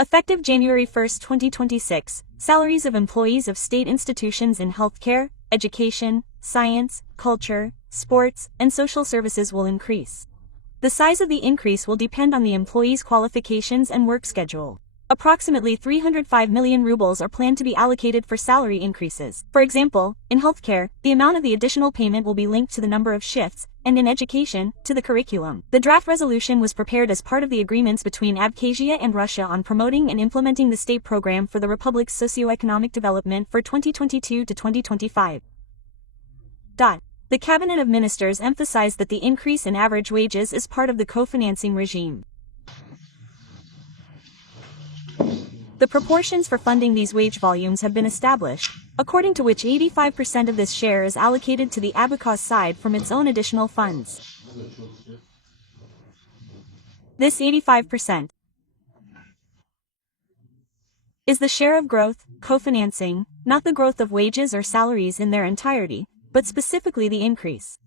Effective January 1, 2026, salaries of employees of state institutions in healthcare, education, science, culture, sports, and social services will increase. The size of the increase will depend on the employee's qualifications and work schedule. Approximately 305 million rubles are planned to be allocated for salary increases. For example, in healthcare, the amount of the additional payment will be linked to the number of shifts, and in education, to the curriculum. The draft resolution was prepared as part of the agreements between Abkhazia and Russia on promoting and implementing the state program for the Republic's socio-economic development for 2022 to 2025. The Cabinet of Ministers emphasized that the increase in average wages is part of the co-financing regime. The proportions for funding these wage volumes have been established, according to which 85% of this share is allocated to the Abkhaz side from its own additional funds. This 85% is the share of growth, co-financing, not the growth of wages or salaries in their entirety, but specifically the increase.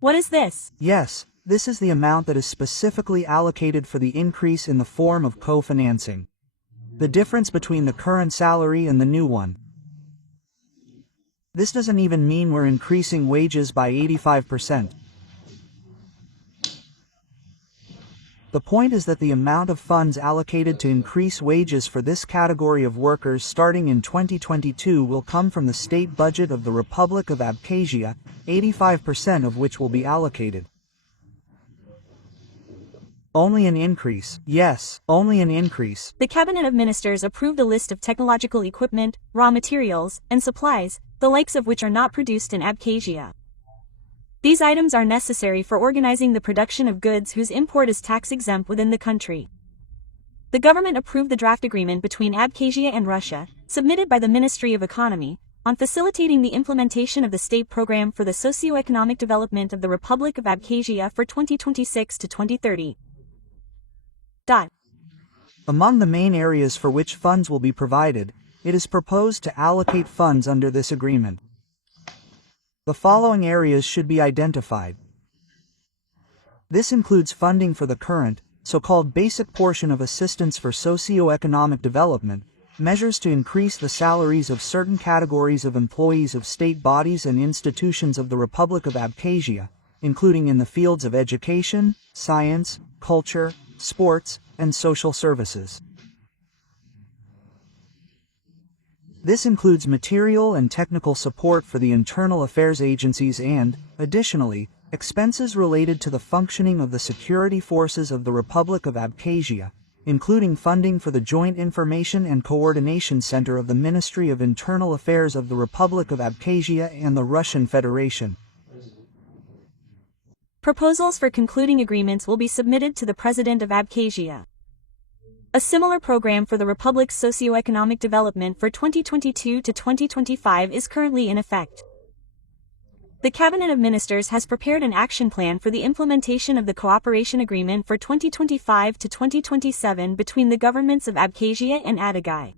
What is this? Yes, this is the amount that is specifically allocated for the increase in the form of co-financing. The difference between the current salary and the new one. This doesn't even mean we're increasing wages by 85%. The point is that the amount of funds allocated to increase wages for this category of workers starting in 2022 will come from the state budget of the Republic of Abkhazia, 85% of which will be allocated. Only an increase. Yes, only an increase. The Cabinet of Ministers approved a list of technological equipment, raw materials, and supplies, the likes of which are not produced in Abkhazia. These items are necessary for organizing the production of goods whose import is tax-exempt within the country. The government approved the draft agreement between Abkhazia and Russia, submitted by the Ministry of Economy, on facilitating the implementation of the state program for the socio-economic development of the Republic of Abkhazia for 2026 to 2030. Among the main areas for which funds will be provided, it is proposed to allocate funds under this agreement. The following areas should be identified. This includes funding for the current, so-called basic portion of assistance for socio-economic development, measures to increase the salaries of certain categories of employees of state bodies and institutions of the Republic of Abkhazia, including in the fields of education, science, culture, sports, and social services. This includes material and technical support for the internal affairs agencies and, additionally, expenses related to the functioning of the security forces of the Republic of Abkhazia, including funding for the Joint Information and Coordination Center of the Ministry of Internal Affairs of the Republic of Abkhazia and the Russian Federation. Proposals for concluding agreements will be submitted to the President of Abkhazia. A similar program for the Republic's socio-economic development for 2022 to 2025 is currently in effect. The Cabinet of Ministers has prepared an action plan for the implementation of the cooperation agreement for 2025 to 2027 between the governments of Abkhazia and Adagai.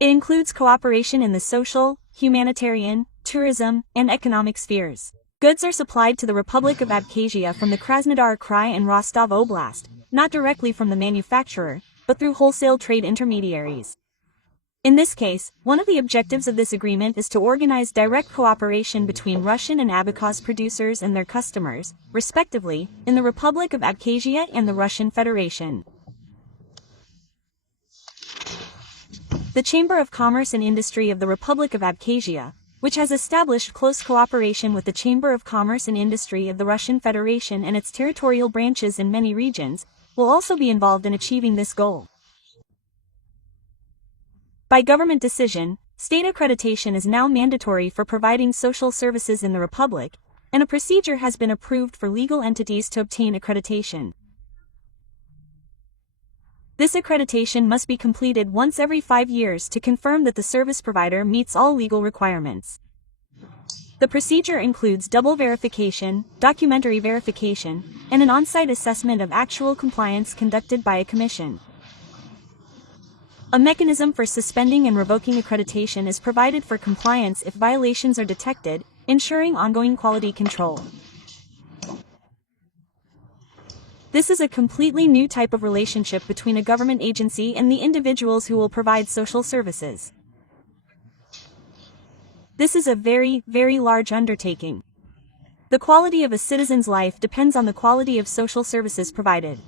It includes cooperation in the social, humanitarian, tourism, and economic spheres. Goods are supplied to the Republic of Abkhazia from the Krasnodar Krai and Rostov Oblast, not directly from the manufacturer, but through wholesale trade intermediaries. In this case, one of the objectives of this agreement is to organize direct cooperation between Russian and Abkhaz producers and their customers, respectively, in the Republic of Abkhazia and the Russian Federation. The Chamber of Commerce and Industry of the Republic of Abkhazia, which has established close cooperation with the Chamber of Commerce and Industry of the Russian Federation and its territorial branches in many regions, will also be involved in achieving this goal. By government decision, state accreditation is now mandatory for providing social services in the Republic, and a procedure has been approved for legal entities to obtain accreditation. This accreditation must be completed once every 5 years to confirm that the service provider meets all legal requirements. The procedure includes double verification, documentary verification, and an on-site assessment of actual compliance conducted by a commission. A mechanism for suspending and revoking accreditation is provided for compliance if violations are detected, ensuring ongoing quality control. This is a completely new type of relationship between a government agency and the individuals who will provide social services. This is a very, very large undertaking. The quality of a citizen's life depends on the quality of social services provided.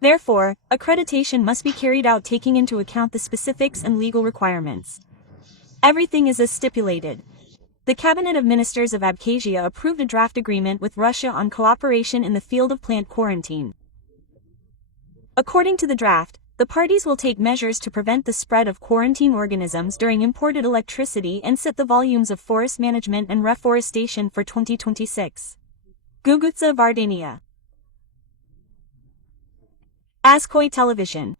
Therefore, accreditation must be carried out taking into account the specifics and legal requirements. Everything is as stipulated. The Cabinet of Ministers of Abkhazia approved a draft agreement with Russia on cooperation in the field of plant quarantine. According to the draft, the parties will take measures to prevent the spread of quarantine organisms during imported electricity and set the volumes of forest management and reforestation for 2026. Gugutsa Vardania. Azkoi Television.